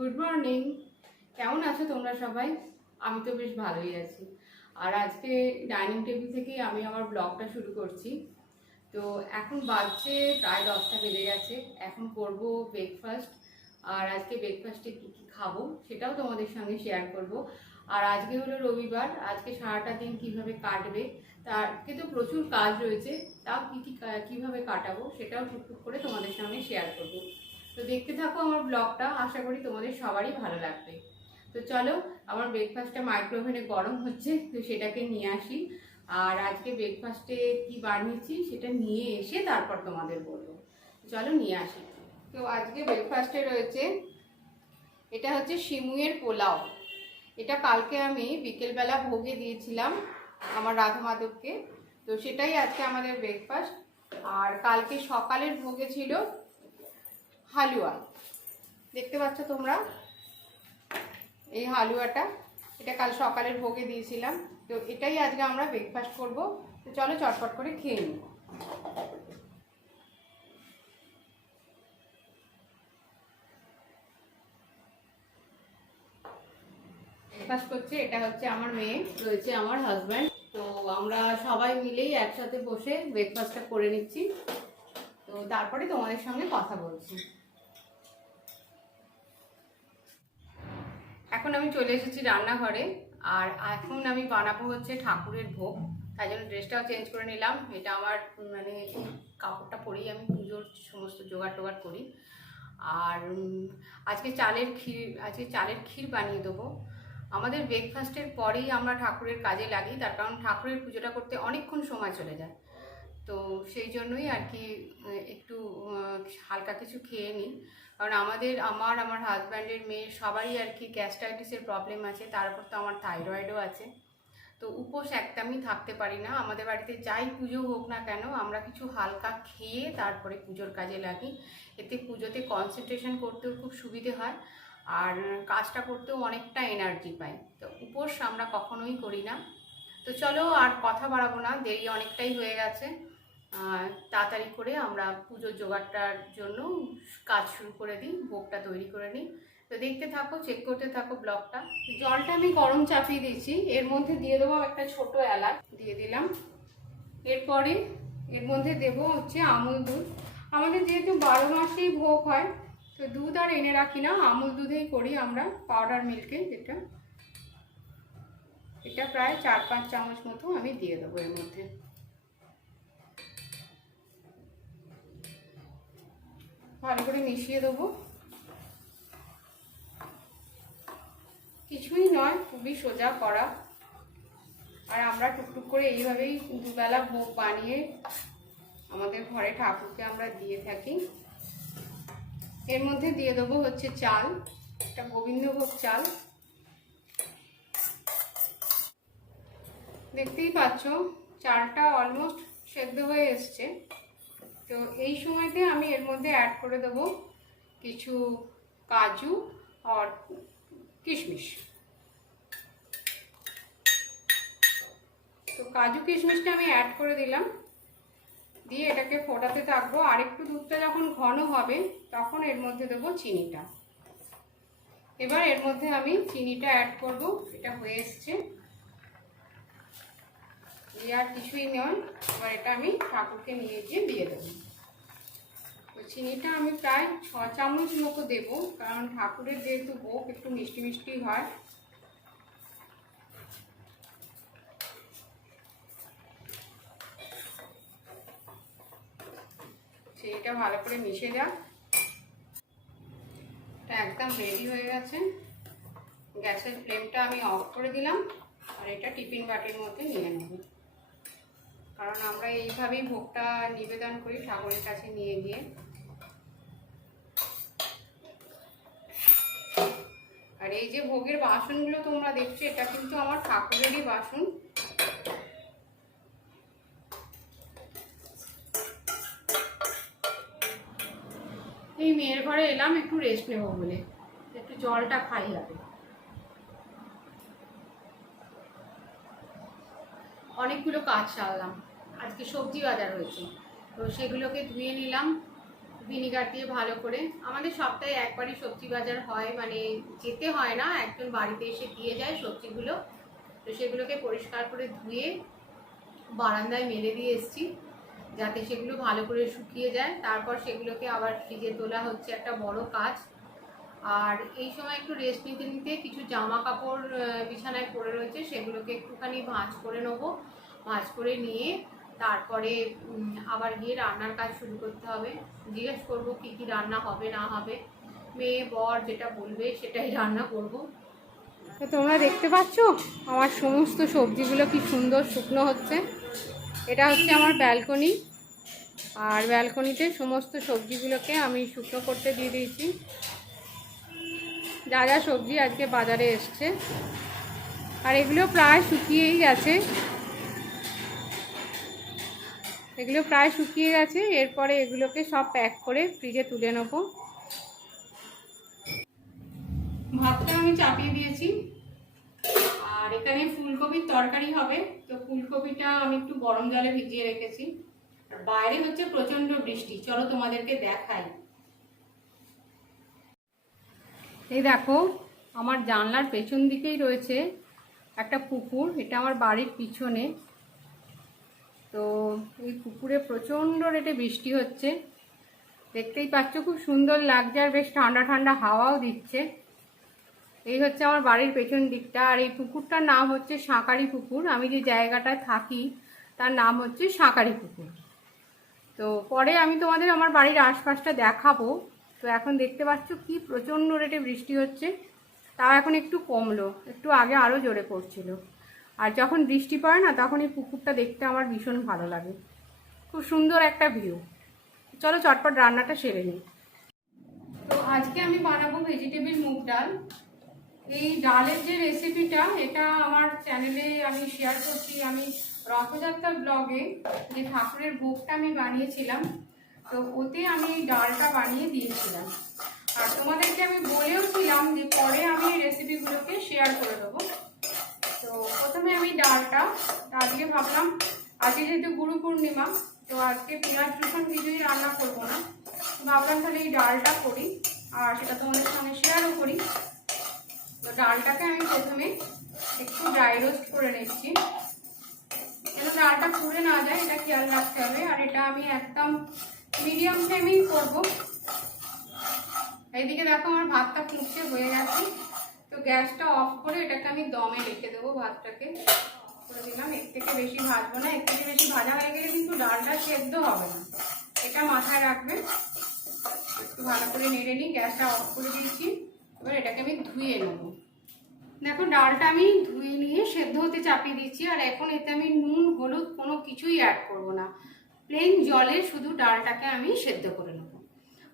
Good morning. কেমন আছো তোমরা সবাই? আমি তো বেশ ভালোই আছি। আর আজকে ডাইনিং টেবিল থেকেই আমি আমার ব্লগটা শুরু করছি। তো এখন বাজছে প্রায় 10টা বেজে গেছে। এখন করব ব্রেকফাস্ট। আর আজকে ব্রেকফাস্টে কী কী খাবো সেটাও তোমাদের সঙ্গে শেয়ার করব। আর আজকে হলো রবিবার, আজকে সারাটা দিন কিভাবে কাটবে, তার কিন্তু প্রচুর কাজ রয়েছে, তাও কীভাবে কাটাবো সেটাও টুকটুক করে তোমাদের সঙ্গে শেয়ার করব। তো দেখতে থাকো আমার ব্লগটা, আশা করি তোমাদের সবারই ভালো লাগবে। তো চলো, আমার ব্রেকফাস্টটা মাইক্রোওভেনে গরম হচ্ছে, তো সেটাকে নিয়ে আসি। আর আজকে ব্রেকফাস্টে কি বানিয়েছি সেটা নিয়ে এসে তারপর তোমাদের বলবো। চলো নিয়ে আসি। তো আজকে ব্রেকফাস্টে রয়েছে, এটা হচ্ছে সিমুয়ের পোলাও। এটা কালকে আমি বিকেলবেলা ভোগে দিয়েছিলাম আমার রাধা মাধবকে, তো সেটাই আজকে আমাদের ব্রেকফাস্ট। আর কালকে সকালের ভোগে ছিল হালুয়া, দেখতে পাচ্ছ তোমরা এই হালুয়াটা, এটা কাল সকালের ভোগে দিয়েছিলাম। তো এটাই আজকে আমরা ব্রেকফাস্ট করব। তো চলো চটপট করে খেয়ে নিই। ব্রেকফাস্ট করছে, এটা হচ্ছে আমার মেয়ে, রয়েছে আমার হাজব্যান্ড। তো আমরা সবাই মিলেই একসাথে বসে ব্রেকফাস্টটা করে নিচ্ছি। তো তারপরে তোমাদের সঙ্গে কথা বলছি। এখন আমি চলে এসেছি রান্নাঘরে, আর এখন আমি বানাবো হচ্ছে ঠাকুরের ভোগ। তাই জন্য ড্রেসটাও চেঞ্জ করে নিলাম। এটা আমার মানে কাপড়টা পরেই আমি পুজোর সমস্ত জোগাড় টোগাড় করি। আর আজকে চালের ক্ষীর বানিয়ে দেবো। আমাদের ব্রেকফাস্টের পরেই আমরা ঠাকুরের কাজে লাগি, তার কারণ ঠাকুরের পুজোটা করতে অনেকক্ষণ সময় চলে যায়। তো সেই জন্যই আর কি একটু হালকা কিছু খেয়ে নিই। কারণ আমার হাজব্যান্ডের, মেয়ের সবারই আর কি গ্যাস্ট্রাইটিসের প্রবলেম আছে, তারপর তো আমার থাইরয়েডও আছে। তো উপোস একদমই থাকতে পারি না। আমাদের বাড়িতে যাই পুজো হোক না কেন, আমরা কিছু হালকা খেয়ে তারপরে পুজোর কাজে লাগি। এতে পুজোতে কনসেন্ট্রেশন করতেও খুব সুবিধে হয়, আর কাজটা করতেও অনেকটা এনার্জি পাই। তো উপোস আমরা কখনোই করি না। তো চলো আর কথা বাড়াবো না, দেরি অনেকটাই হয়ে গেছে। তাড়াতাড়ি করে আমরা পুজোর জোগাড়টার জন্য কাজ শুরু করে দিই, ভোগটা তৈরি করে নিই। তো দেখতে থাকো, চেক করতে থাকো ব্লগটা। জলটা আমি গরম চাপিয়ে দিয়েছি, এর মধ্যে দিয়ে দেবো একটা ছোট এলাচ, দিয়ে দিলাম। এরপরে এর মধ্যে দেবো হচ্ছে আমুল দুধ। আমাদের যেহেতু 12 মাসেই ভোগ হয়, তো দুধ আর এনে রাখি না, আমুল দুধেই করি আমরা, পাউডার মিল্কে যেটা। এটা প্রায় 4-5 চামচ মতো আমি দিয়ে দেবো এর মধ্যে। ভালো করে মিশিয়ে দেবো। কিছুই নয়, খুবই সোজা করা। আর আমরা টুকটুক করে এইভাবেই দুবেলা ভোগ বানিয়ে আমাদের ঘরে ঠাকুরকে আমরা দিয়ে থাকি। এর মধ্যে দিয়ে দেবো হচ্ছে চাল, একটা গোবিন্দভোগ চাল। দেখতেই পাচ্ছ চালটা অলমোস্ট সেদ্ধ হয়ে এসছে। তো এই সময়তে আমি এর মধ্যে অ্যাড করে দেবো কিছু কাজু আর কিশমিশ। তো কাজু কিশমিশটা আমি অ্যাড করে দিলাম, দিয়ে এটাকে ফোটাতে থাকবো। আর একটু দুধটা যখন ঘন হবে তখন এর মধ্যে দেবো চিনিটা। এবার এর মধ্যে আমি চিনিটা অ্যাড করব। এটা হয়ে এসছে, আর কিছুই নয়। এবার এটা আমি ঠাকুরকে নিয়ে গিয়ে দিয়ে দেবো। তো চিনিটা আমি প্রায় 6 চামচ মতো দেবো, কারণ ঠাকুরের যেহেতু ভোগ একটু মিষ্টি মিষ্টি হয়। চিনিটা ভালো করে মিশে যাক। এটা একদম রেডি হয়ে গেছে। গ্যাসের ফ্লেমটা আমি অফ করে দিলাম, আর এটা টিফিন বাটির মধ্যে নিয়ে নেব। কারণ আমরা এইভাবেই ভোগটা নিবেদন করি ঠাকুরের কাছে নিয়ে গিয়ে। আর এই যে ভোগের বাসনগুলো তোমরা দেখছো, এটা কিন্তু আমার ঠাকুরেরই বাসন। এই মেয়ের ঘরে এলাম একটু রেস্ট নেবো বলে, একটু জলটা খাই হবে। অনেকগুলো কাজ সারলাম। আজকে সবজি বাজার হয়েছে, তো সেগুলোকে ধুয়ে নিলাম। ভিনিগার দিয়ে ভালো করে। আমাদের সপ্তাহে একবারই সবজি বাজার হয়, মানে যেতে হয় না, একজন বাড়িতে এসে দিয়ে যায় সবজিগুলো। তো সেগুলোকে পরিষ্কার করে ধুয়ে বারান্দায় মেলে দিয়ে এসেছি, যাতে সেগুলো ভালো করে শুকিয়ে যায়। তারপর সেগুলোকে আবার ফ্রিজে তোলা হচ্ছে, একটা বড় কাজ। আর এই সময় একটু রেস্ট নিতে নিতে কিছু জামা কাপড় বিছানায় পড়ে রয়েছে, সেগুলোকে একটুখানি ভাঁজ করে নেবো। ভাঁজ করে নিয়ে তারপরে আবার গিয়ে রান্নার কাজ শুরু করতে হবে। জিজ্ঞেস করবো কী কী রান্না হবে না হবে, মেয়ে বর যেটা বলবে সেটাই রান্না করব। তো তোমরা দেখতে পাচ্ছ আমার সমস্ত সবজিগুলো কি সুন্দর শুকনো হচ্ছে। এটা হচ্ছে আমার ব্যালকনি, আর ব্যালকনিতে সমস্ত সবজিগুলোকে আমি শুকনো করতে দিয়ে দিয়েছি। যা যা সবজি আজকে বাজারে এসছে, আর এগুলো প্রায় শুকিয়েই গেছে, এগুলো প্রায় শুকিয়ে গেছে। এরপরে এগুলোকে সব প্যাক করে ফ্রিজে তুলে নেবো। ভাতটা আমি চাপিয়ে দিয়েছি, আর এখানে ফুলকপির তরকারি হবে। তো ফুলকপিটা আমি একটু গরম জলে ভিজিয়ে রেখেছি। আর বাইরে হচ্ছে প্রচন্ড বৃষ্টি, চলো তোমাদেরকে দেখাই। এই দেখো আমার জানলার পেছন দিকেই রয়েছে একটা পুকুর, এটা আমার বাড়ির পিছনে। তো এই পুকুরে প্রচণ্ড রেটে বৃষ্টি হচ্ছে, দেখতেই পাচ্ছ, খুব সুন্দর লাগছে, আর বেশ ঠান্ডা ঠান্ডা হাওয়াও দিচ্ছে। এই হচ্ছে আমার বাড়ির পেছন দিকটা। আর এই পুকুরটার নাম হচ্ছে সাঁকারি পুকুর। আমি যে জায়গাটায় থাকি তার নাম হচ্ছে সাঁকারি পুকুর। তো পরে আমি তোমাদের আমার বাড়ির আশপাশটা দেখাবো। তো এখন দেখতে পাচ্ছ কি প্রচণ্ড রেটে বৃষ্টি হচ্ছে, তাও এখন একটু কমলো, একটু আগে আরও জোরে পড়ছিল। আর যখন বৃষ্টি পড়ে না, তখন এই পুকুরটা দেখতে আমার ভীষণ ভালো লাগে, খুব সুন্দর একটা ভিউ। চলো চটপট রান্নাটা সেরে নিই। তো আজকে আমি বানাবো ভেজিটেবিল মুগ ডাল। এই ডালের যে রেসিপিটা, এটা আমার চ্যানেলে আমি শেয়ার করছি। আমি রথযাত্রার ব্লগে যে ঠাকুরের ভোগটা আমি বানিয়েছিলাম, তো ওতে আমি এই ডালটা বানিয়ে দিয়েছিলাম। আর তোমাদেরকে আমি বলেও ছিলাম যে পরে আমি এই রেসিপিগুলোকে শেয়ার করে দেবো। তো প্রথমে আমি ডালটা, আজকে ভাবলাম আজকে যেহেতু গুরু পূর্ণিমা, তো আজকে পেঁয়াজ রসুন কিছুই রান্না করবো না, ভাবলাম তাহলে এই ডালটা করি আর সেটা তোমাদের সঙ্গে শেয়ারও করি। তো ডালটাকে আমি প্রথমে একটু ড্রাই রোস্ট করে নিচ্ছি, যেন ডালটা পুড়ে না যায়, এটা খেয়াল রাখতে হবে। আর এটা আমি একদম মিডিয়াম ফ্লেমেই করবো। এইদিকে দেখো আমার ভাতটা ফুটছে, হয়ে গেছে। তো গ্যাসটা অফ করে এটাকে আমি দমে রেখে দেবো। ভাতটাকে করে দিলাম, এর থেকে বেশি ভাজবো না, এর থেকে বেশি ভাজা হয়ে গেলে কিন্তু ডালটা সেদ্ধ হবে না, এটা মাথায় রাখবে। একটু ভালো করে নেড়ে নিই, গ্যাসটা অফ করে দিয়েছি। এবার এটাকে আমি ধুয়ে নেবো। দেখো ডালটা আমি ধুয়ে নিয়ে সেদ্ধ হতে চাপিয়ে দিচ্ছি। আর এখন এতে আমি নুন হলুদ কোনো কিছুই অ্যাড করব না, প্লেন জলে শুধু ডালটাকে আমি সেদ্ধ করে নেব।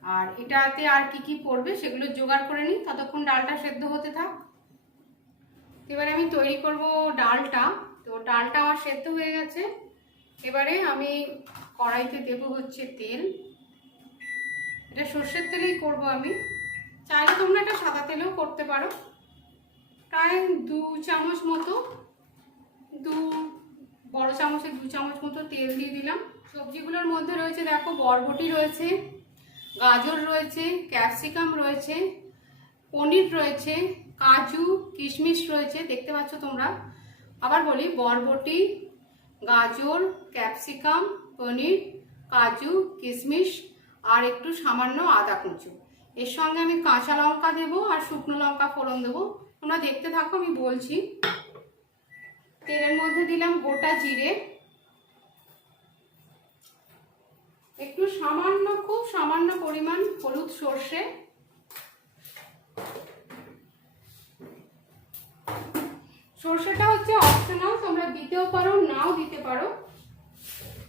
আর এটাতে আর কি কি পড়বে সেগুলো জোগাড় করে নিই, ততক্ষণ ডালটা সেদ্ধ হতে থাক। এবারে আমি তৈরি করব ডালটা। তো ডালটা আমার সেদ্ধ হয়ে গেছে। এবারে আমি কড়াইতে দেব হচ্ছে তেল, এটা সর্ষের তেলেই করব আমি, চাইলে তোমরা এটা সাদা তেলেও করতে পারো। প্রায় 2 চামচ মতো, বড় চামচে 2 চামচ মতো তেল দিয়ে দিলাম। সবজিগুলোর মধ্যে রয়েছে দেখো বরবটি রয়েছে, গাজর রয়েছে, ক্যাপসিকাম রয়েছে, পনির রয়েছে, কাজু কিশমিশ রয়েছে, দেখতে পাচ্ছ তোমরা। আবার বলি, বরবটি, গাজর, ক্যাপসিকাম, পনির, কাজু কিশমিশ, আর একটু সামান্য আদা কুচো। এর সঙ্গে আমি কাঁচা লঙ্কা দেবো আর শুকনো লঙ্কা ফোড়ন দেবো, তোমরা দেখতে থাকো, আমি বলছি। তেলের মধ্যে দিলাম গোটা জিরে, একটু সামান্য, খুব সামান্য পরিমাণ হলুদ সর্ষে, সর্ষেটা হচ্ছে অপশনাল, তোমরা দিতেও পারো নাও দিতে পারো,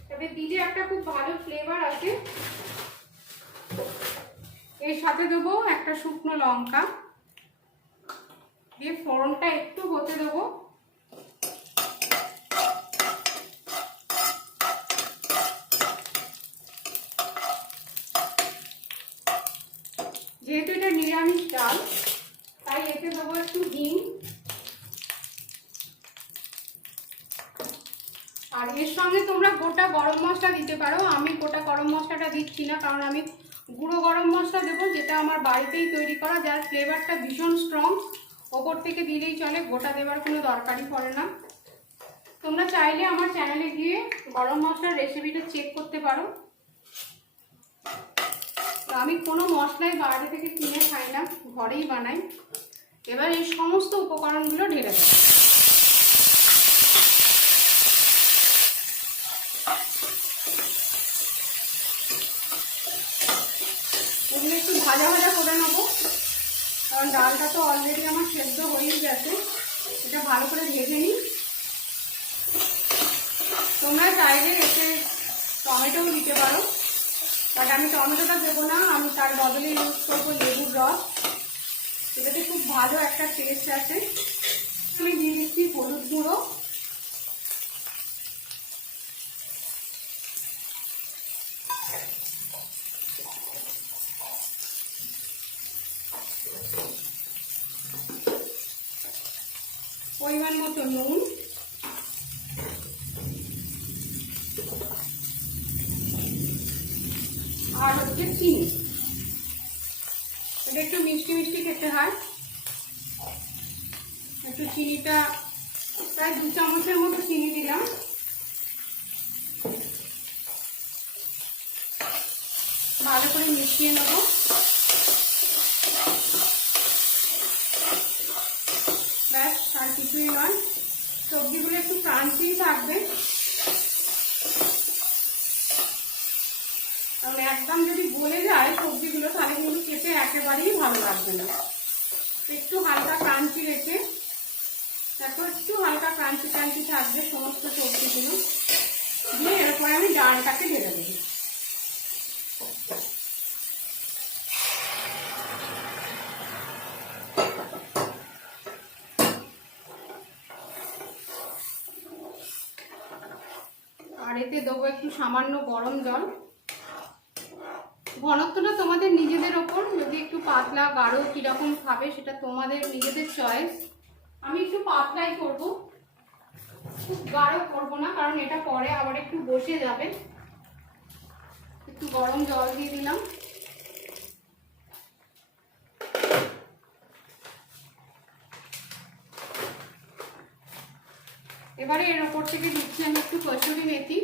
তবে দিলে একটা খুব ভালো ফ্লেভার আসে। এর সাথে দেবো একটা শুকনো লঙ্কা, দিয়ে ফোড়নটা একটু হতে দেবো। যেহেতু এটা নিরামিষ ডাল, তাই এতে দেবো একটু হিং। আর এর সঙ্গে তোমরা গোটা গরম মশলা দিতে পারো, আমি গোটা গরম মশলাটা দিচ্ছি না, কারণ আমি গুঁড়ো গরম মশলা দেবো, যেটা আমার বাড়িতেই তৈরি করা, যার ফ্লেভারটা ভীষণ স্ট্রং। ওপর থেকে দিলেই চলে, গোটা দেওয়ার কোনো দরকারই পড়ে না। তোমরা চাইলে আমার চ্যানেলে গিয়ে গরম মশলার রেসিপিটা চেক করতে পারো। আমি কোনো মশলাই বাইরে থেকে কিনে খাই না, ঘরেই বানাই। এবার এই সমস্ত উপকরণগুলো ঢেলে দেবো। এগুলো একটু ভাজা ভাজা করে নেবো, কারণ ডালটা তো অলরেডি আমার সেদ্ধ হয়েই গেছে। এটা ভালো করে ভেজে নিই। তোমরা চাইলে এতে টমেটোও দিতে পারো, বাট আমি টমেটোটা দেবো না, আমি তার বদলে ইউজ করবো লেবুর রস। এটাতে খুব ভালো একটা টেস্ট আছে। আমি দিয়ে দিচ্ছি হলুদ গুঁড়ো, পরিমাণ মতো নুন, আর হচ্ছে চিনি। এটা একটু মিষ্টি মিষ্টি খেতে হয়। একটু চিনিটা প্রায় 2 চামচের মতো চিনি দিলাম। ভালো করে মিশিয়ে নেব। ব্যাস, আর কিছুই নয়। সবজিগুলো একটু ক্রাঞ্চি থাকবে, কারণ একদম যদি গলে যায় সবজিগুলো তাহলে কিন্তু খেতে একেবারেই ভালো লাগবে না। একটু হালকা ক্রাঞ্চি রেখে, তারপর একটু হালকা ক্রাঞ্চি ক্রাঞ্চি থাকবে সমস্ত সবজিগুলো দিয়ে এরপরে আমি ডালটাকে ঢেলে দেবো। আর এতে দেবো একটু সামান্য গরম জল। ঘনত্বটা তোমাদের নিজেদের ওপর, যদি একটু পাতলা গাঢ় কীরকম খাবে সেটা তোমাদের নিজেদের চয়েস। আমি একটু পাতলাই করব, খুব গাঢ় করবো না, কারণ এটা পরে আবার একটু বসে যাবে। একটু গরম জল দিয়ে দিলাম। এবারে এর ওপর থেকে দিচ্ছি আমি একটু কসুরি মেথি।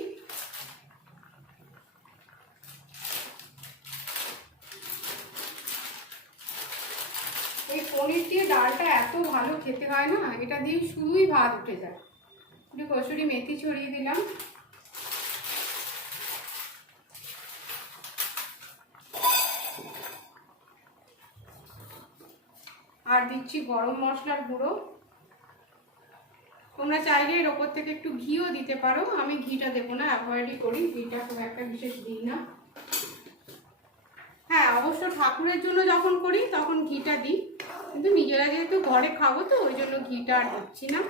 এই পনির দিয়ে ডালটা এত ভালো খেতে হয় না, এটা দিয়ে শুধুই ভাত উঠে যায়। একটু কসুরি মেথি ছড়িয়ে দিলাম। আর দিচ্ছি গরম মশলার গুঁড়ো। তোমরা চাইলে এর ওপর থেকে একটু ঘিও দিতে পারো, আমি ঘিটা দেবো না, অ্যাভয়েডই করি, ঘিটা খুব একটা বিশেষ দিই না। হ্যাঁ, অবশ্য ঠাকুরের জন্য যখন করি তখন ঘিটা দিই, কিন্তু নিজেরা যেহেতু ঘরে খাবো তো ওই জন্য ঘিটা আর দিচ্ছি না।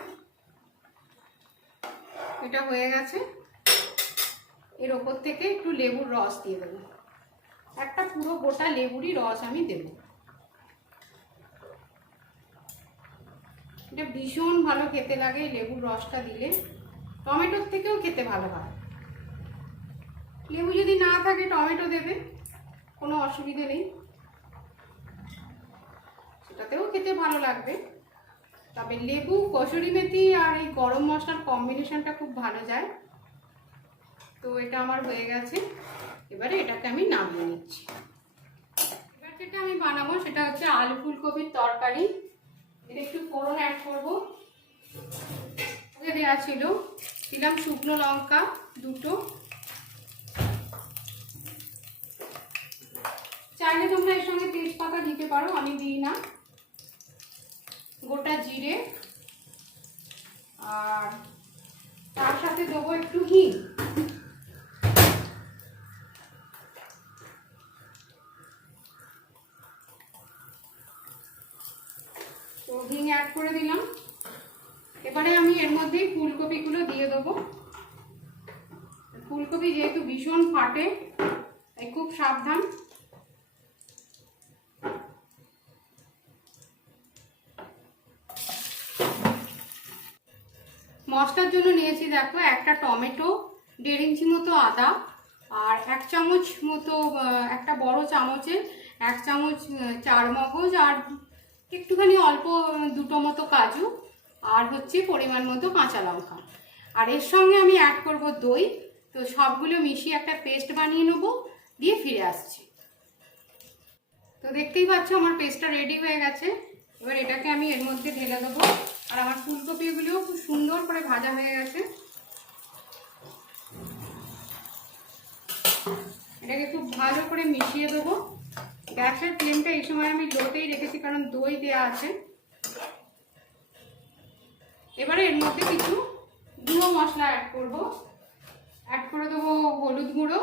এটা হয়ে গেছে। এর ওপর থেকে একটু লেবুর রস দিয়ে দেবো, একটা পুরো গোটা লেবুরই রস আমি দেবো। এটা ভীষণ ভালো খেতে লাগে লেবুর রসটা দিলে, টমেটোর থেকেও খেতে ভালো হয়। লেবু যদি না থাকে টমেটো দেবে, কোনো অসুবিধে নেই, সেটাতেও খেতে ভালো লাগবে। তবে লেবু, কসুরি মেথি আর এই গরম মশলার কম্বিনেশনটা খুব ভালো যায়। তো এটা আমার হয়ে গেছে। এবারে এটাকে আমি নামিয়ে নিচ্ছি। এবার যেটা আমি বানাবো সেটা হচ্ছে আলু ফুলকপির তরকারি। এটা একটু ফোড়ন অ্যাড করবো। দেওয়া ছিল, দিলাম শুকনো লঙ্কা 2টো। চাইলে তোমরা এর সঙ্গে তেজপাতা দিতে পারো, আমি দিই না। গোটা জিরে, আর তার সাথে দেবো একটু হিং। তো হিং অ্যাড করে দিলাম। এবারে আমি এর মধ্যেই ফুলকপিগুলো দিয়ে দেবো। ফুলকপি যেহেতু ভীষণ ফাটে, তাই খুব সাবধান। মশলার জন্য নিয়েছি দেখো একটা টমেটো, 1.5 ইঞ্চি মতো আদা, আর 1 চামচ মতো, একটা বড় চামচের 1 চামচ চার মগজ, আর একটুখানি অল্প 2টো মতো কাজু, আর হচ্ছে পরিমাণ মতো কাঁচা লঙ্কা। আর এর সঙ্গে আমি অ্যাড করব দই। তো সবগুলো মিশিয়ে একটা পেস্ট বানিয়ে নেবো, দিয়ে ফিরে আসছি। তো দেখতেই পাচ্ছ আমার পেস্টটা রেডি হয়ে গেছে। এবার এটাকে আমি এর মধ্যে ঢেলে দেবো। আর আমার ফুলকপিগুলোও খুব সুন্দর করে ভাজা হয়ে গেছে। এটাকে খুব ভালো করে মিশিয়ে দেবো। গ্যাসের ফ্লেমটা এই সময় আমি লোতেই রেখেছি, কারণ দই দেওয়া আছে। এবারে এর মধ্যে কিছু গুঁড়ো মশলা অ্যাড করব। অ্যাড করে দেবো হলুদ গুঁড়ো,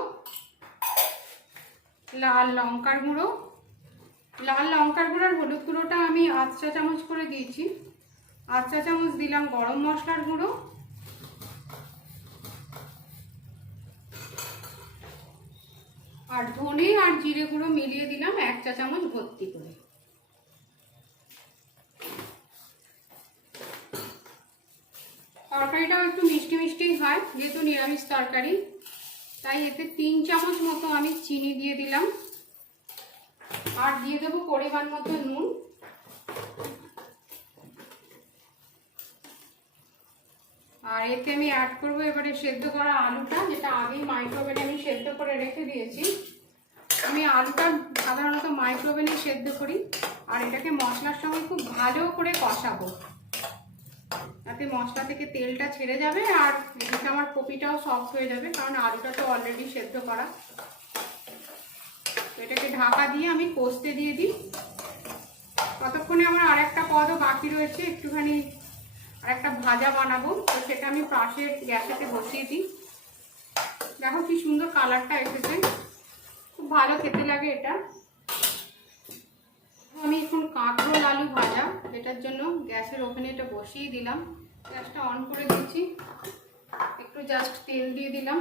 লাল লঙ্কার গুঁড়ো। লাল লঙ্কার গুঁড়ো আর হলুদ গুঁড়োটা আমি 8 চা চামচ করে দিয়েছি। 8 চা চামচ দিলাম গরম মশলার গুঁড়ো, আর ধনে আর জিরে গুঁড়ো মিলিয়ে দিলাম 1 চা চামচ ভর্তি করে। তরকারিটাও একটু মিষ্টি মিষ্টি হয়, যেহেতু নিরামিষ তরকারি, তাই এতে 3 চামচ মতো আমি চিনি দিয়ে দিলাম। আর দিয়ে দেবো পরিমাণ মতো নুন। আর এতে আমি অ্যাড করবো এবারে সেদ্ধ করা আলুটা, যেটা আগেই মাইক্রোওভেনে আমি সেদ্ধ করে রেখে দিয়েছি। আমি আলুটা সাধারণত মাইক্রোওভেনে সেদ্ধ করি। আর এটাকে মশলার সঙ্গে খুব ভালো করে কষাবো, তাতে মশলা থেকে তেলটা ছেড়ে যাবে, আর এদিকে আমার কপিটাও সফট হয়ে যাবে, কারণ আলুটা তো অলরেডি সেদ্ধ করা। এটাকে ঢাকা দিয়ে আমি কষতে দিয়ে দিই। ততক্ষণে আমার আরেকটা পদও বাকি রয়েছে, একটুখানি আরেকটা ভাজা বানাবো। তো সেটা আমি পাশে গ্যাসেতে বসিয়ে দিই। দেখো কি সুন্দর কালারটা এসেছে, খুব ভালো খেতে লাগে এটা। আমি এখন কাঁকরোল আলু ভাজা, এটার জন্য গ্যাসের ওভেনে এটা বসিয়ে দিলাম। গ্যাসটা অন করে দিচ্ছি, একটু জাস্ট তেল দিয়ে দিলাম।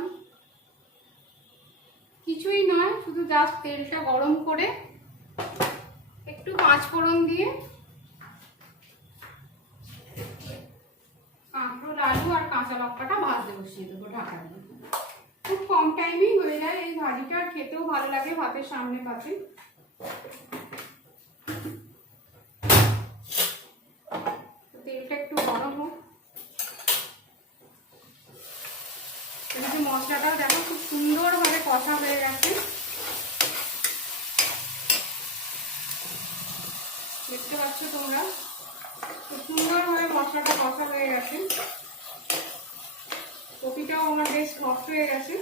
কিছুই নয়, শুধু জাস্ট তেলটা গরম করে একটু 5 ফোড়ন দিয়ে কাঁকরোল আলু আর কাঁচা লঙ্কাটা ভাজতে বসিয়ে দেবো ঢাকা দিয়ে। খুব কম টাইমেই হয়ে যায় এই ভাজিটা, খেতেও ভালো লাগে ভাতের সামনে পাতে। তেলটা একটু গরম হোক। এদিকে মশলাটাও দেখো খুব সুন্দরভাবে কষা হয়ে গেছে, দেখতে পাচ্ছ তোমরা, খুব সুন্দরভাবে মশলাটা কষা হয়ে গেছে। কপিটাও আমার বেশ সফট হয়ে গেছে।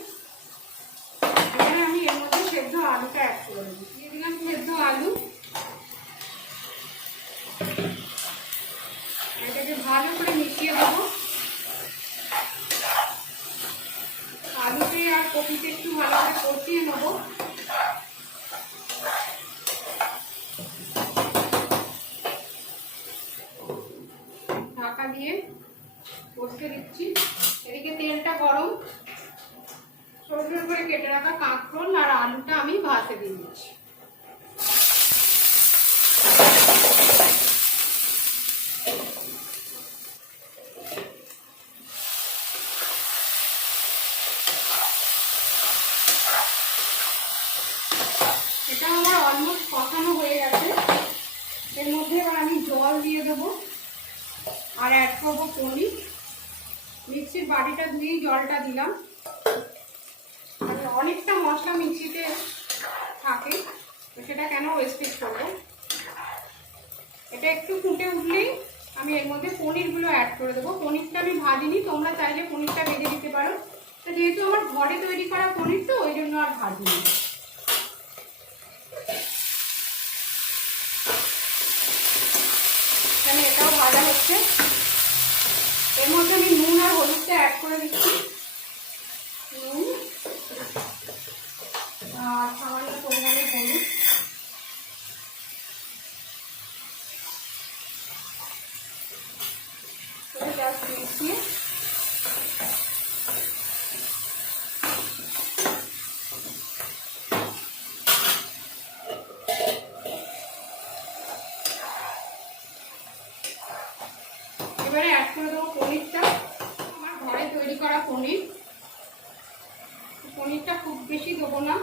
এবারে আমি এর মধ্যে সেদ্ধ আলুটা অ্যাড করে দেবো। দিয়ে দিলাম সেদ্ধ আলু। এটাকে ভালো করে মিশিয়ে দেবো। আলুতে আর কপিতে একটু ভালো করে কষিয়ে নেবো। ঢাকা দিয়ে কষতে দিচ্ছি। এদিকে তেলটা গরম, ছোট ছোট করে কেটে রাখা কাঁকরোল আর আলুটা আমি ভাজতে দিয়ে দিচ্ছি। এটা আমার অলমোস্ট কষানো হয়ে গেছে। এর মধ্যে এবার আমি জল দিয়ে দেবো আর অ্যাড করবো পনির। মিক্সির বাটিটা ধুয়েই জলটা দিলাম। অনেকটা মশলা মিক্সিতে থাকে, তো সেটা কেন ওয়েস্টেজ করবো। এটা একটু ফুটে উঠলেই আমি এর মধ্যে পনিরগুলো অ্যাড করে দেবো। পনিরটা আমি ভাজিনি, তোমরা চাইলে পনিরটা ভেজে দিতে পারো। তো যেহেতু আমার ঘরে তৈরি করা পনির, তো ওই জন্য আর ভাজিনি। এখানে এটাও ভাজা হচ্ছে। এর মধ্যে আমি নুন আর হলুদটা অ্যাড করে দিচ্ছি। নুন আর সামান্য পরিমাণে হলুদ। জাস্ট মিশিয়ে এবারে অ্যাড করে দেবো পনিরটা। আমার ঘরে তৈরি করা পনির, পনিরটা খুব বেশি দেবো না,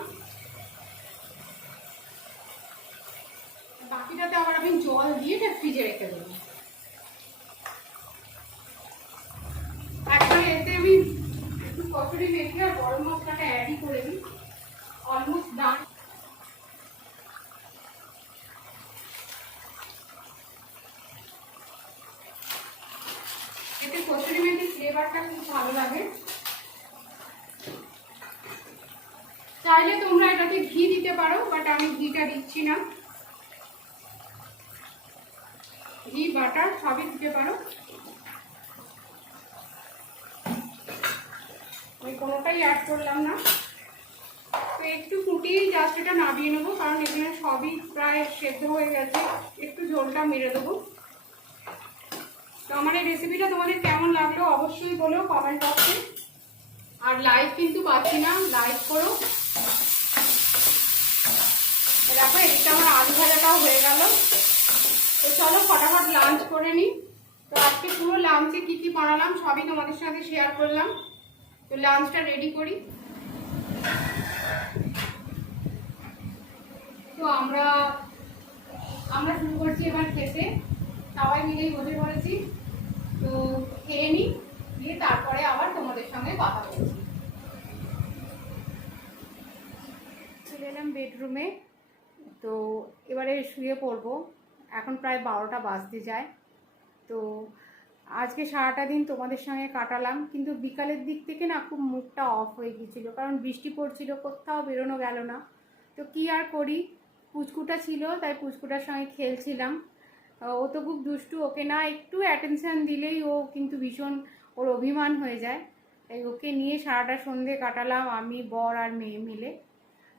বাকিটাতে আবার আমি জল দিয়ে ফ্রিজে রেখে দেবো। একবারে এতে আমি একটু কচুরি মেখে আর গরম মশলাটা অ্যাডই করে দিই। Almost done. এতে কচুরি মেথি ফ্লেভারটা খুব ভালো লাগে। চাইলে তোমরা এটাতে ঘি দিতে পারো, বাট আমি ঘিটা দিচ্ছি না। ঘি বাটার সবই দিতে পারো, আমি কোনোটাই অ্যাড করলাম না। তো একটু ফুটিয়েই জাস্ট এটা নামিয়ে নেবো, কারণ এখানে সবই প্রায় সেদ্ধ হয়ে গেছে। একটু ঝোলটা মেরে দেবো। তো আমার এই রেসিপিটা তোমাদের কেমন লাগলো অবশ্যই বলো কমেন্ট বক্সে। আর লাইক কিন্তু পাচ্ছি না, লাইক করো। দেখো এদিকে আমার আলু ভাজাটাও হয়ে গেল। তো চলো ফটাফট লাঞ্চ করে নিই। তো আজকে পুরো লাঞ্চে কি কি বানালাম সবই তোমাদের সাথে শেয়ার করলাম। তো লাঞ্চটা রেডি করি। তো আমরা শুরু করছি এবার খেতে। সবাই মিলেই বসে পড়েছি। তো খেয়ে নিই, দিয়ে তারপরে আবার তোমাদের সঙ্গে কথা বলছি। চলে এলাম বেডরুমে। তো এবারে শুয়ে পড়বো। এখন প্রায় 12টা বাজতে যায়। তো আজকে সারাটা দিন তোমাদের সঙ্গে কাটালাম, কিন্তু বিকালের দিক থেকে না খুব মুডটা অফ হয়ে গিয়েছিলো, কারণ বৃষ্টি পড়ছিল, কোথাও বেরোনো গেল না। তো কি আর করি, পুচকুটা ছিল তাই পুচকুটার সঙ্গে খেলছিলাম। ও তো খুব দুষ্টু, ওকে না একটু অ্যাটেনশান দিলেই ও কিন্তু ভীষণ ওর অভিমান হয়ে যায়। তাই ওকে নিয়ে সারাটা সন্ধে কাটালাম আমি, বর আর মেয়ে মিলে।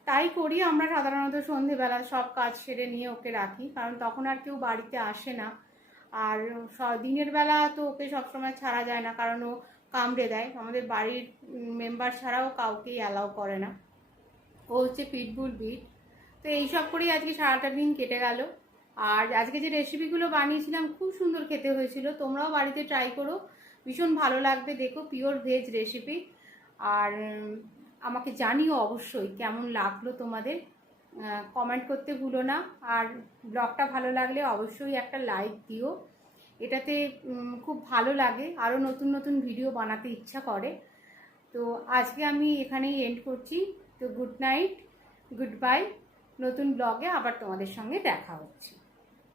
তাই করি আমরা সাধারণত সন্ধেবেলা সব কাজ সেরে নিয়ে ওকে রাখি, কারণ তখন আর কেউ বাড়িতে আসে না। আর দিনের বেলা তো ওকে সবসময় ছাড়া যায় না, কারণ ও কামড়ে দেয়। আমাদের বাড়ির মেম্বার ছাড়াও কাউকেই অ্যালাউ করে না। ও হচ্ছে পিটবুল ব্রিড। তো এইসব করেই আজকে সারাটা দিন কেটে গেল। আর আজকে যে রেসিপিগুলো বানিয়েছিলাম খুব সুন্দর খেতে হয়েছিল, তোমরাও বাড়িতে ট্রাই করো, ভীষণ ভালো লাগবে। দেখো পিওর ভেজ রেসিপি। আর আমাকে জানিও অবশ্যই কেমন লাগলো তোমাদের, কমেন্ট করতে ভুলো না। আর ব্লগটা ভালো লাগলে অবশ্যই একটা লাইক দিও, এটাতে খুব ভালো লাগে, আরও নতুন নতুন ভিডিও বানাতে ইচ্ছা করে। তো আজকে আমি এখানেই এন্ড করছি। তো গুড নাইট, গুড বাই। নতুন ব্লগে আবার তোমাদের সঙ্গে দেখা হচ্ছে।